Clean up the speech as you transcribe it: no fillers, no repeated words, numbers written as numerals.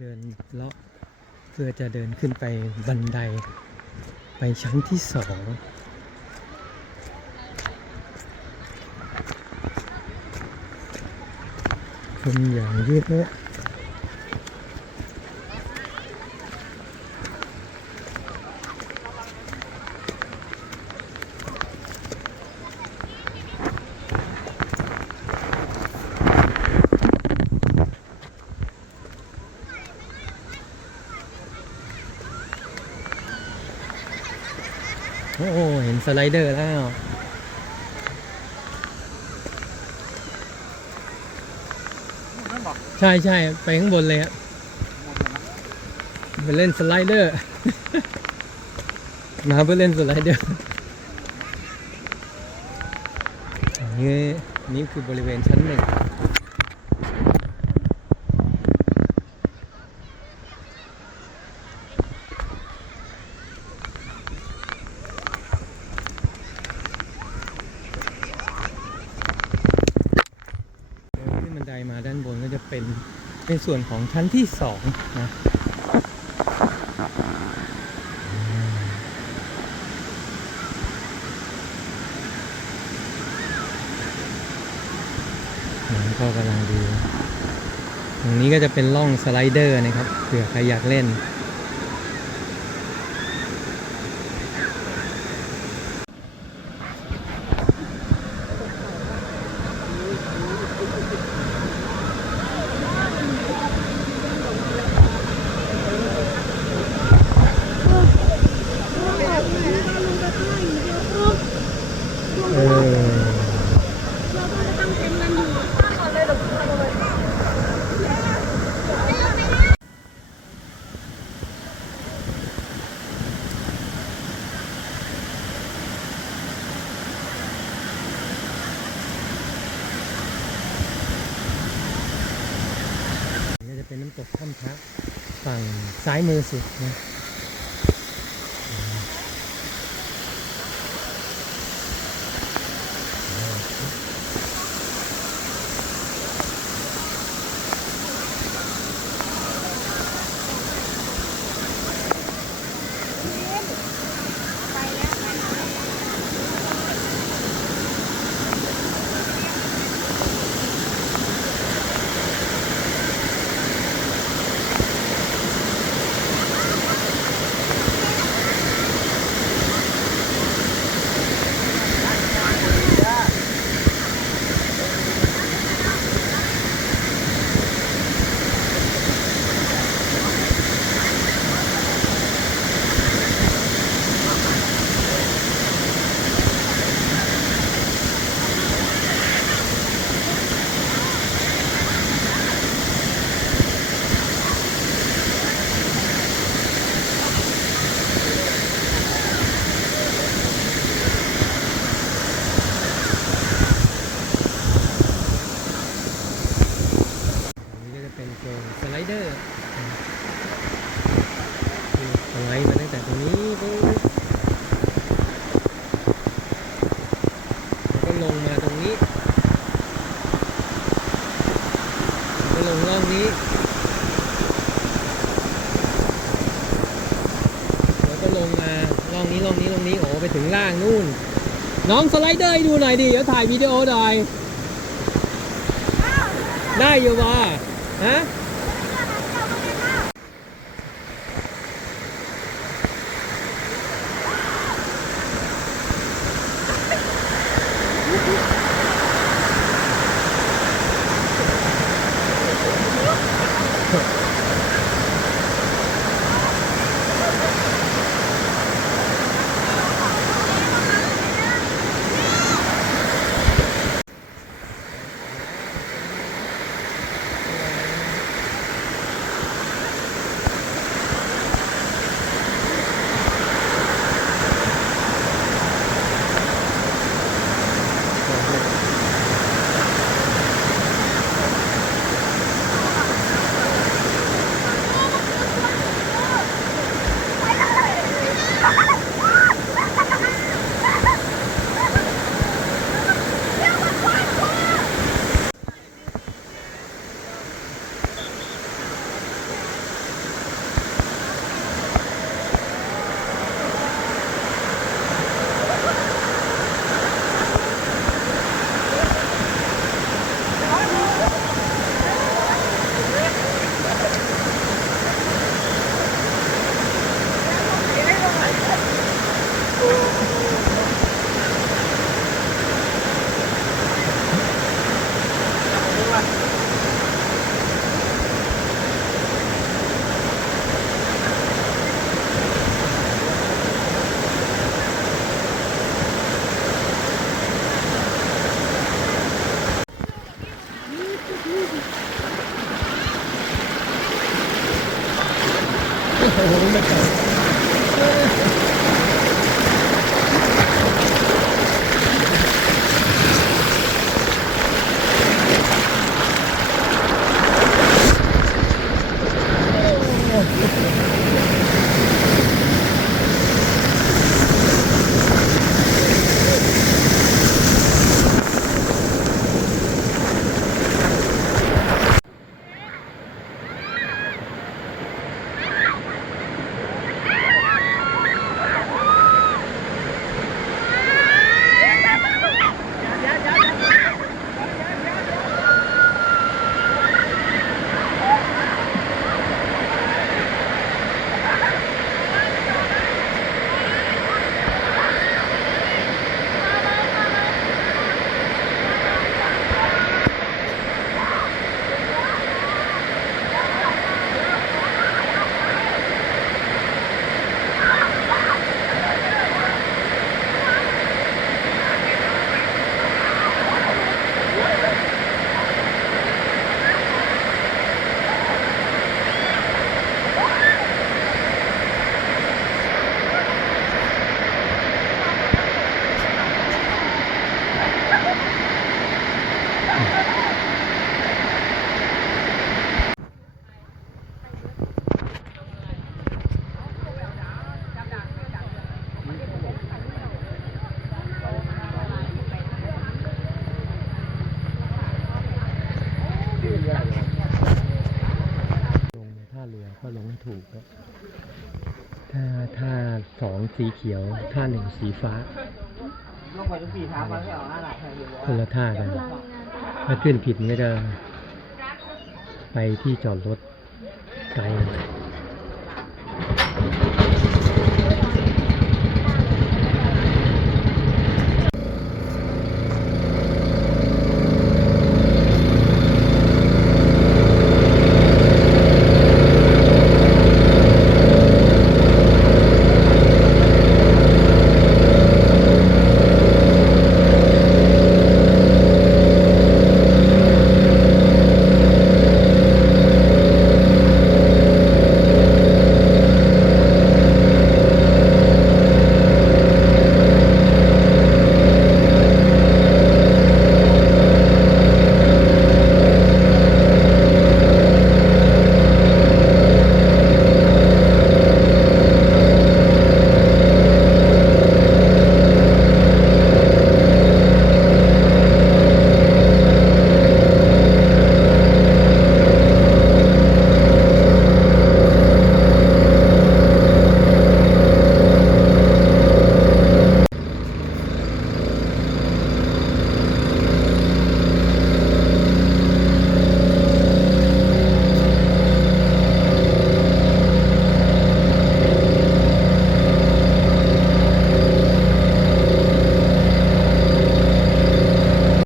เดินเลาะเพื่อจะเดินขึ้นไปบันไดไปชั้นที่2คนอย่างเยอะโอ้เห็นสไลเดอร์แล้วใช่ใช่ไปข้างบนเลยครับไปเล่นสไลเดอร์ มาเพื่อเล่นสไลเดอร์นี่คือบริเวณชั้น1ขึ้นบันไดมาด้านบนก็จะเป็นในส่วนของชั้นที่2นะก็กำลังดูตรงนี้ก็จะเป็นร่องสไลเดอร์นะครับเผื่อใครอยากเล่นเป็นน้ำตกถ้ำพระฝั่งซ้ายมือสุดนะสไลเดอร์สไลด์มาตั้งแต่ตรงนี้ปุ๊บก็ลงมาตรงนี้ก็ลงร่องนี้แล้วก็ลงมาร่องนี้ร่องนี้ร่องนี้โอ้ไปถึงล่างนู่นน้องสไลเดอร์ให้ดูหน่อยดิเดี๋ยวถ่ายวิดีโอหน่อยได้อยู่ป่ะฮะ โอ้โหไม่เปิดลงท่าเรือก็ลงให้ถูกครับท่าสองสีเขียวท่าหนึ่งสีฟ้าคนละท่ากันถ้าขึ้นผิดมันก็จะไปที่จอดรถไกล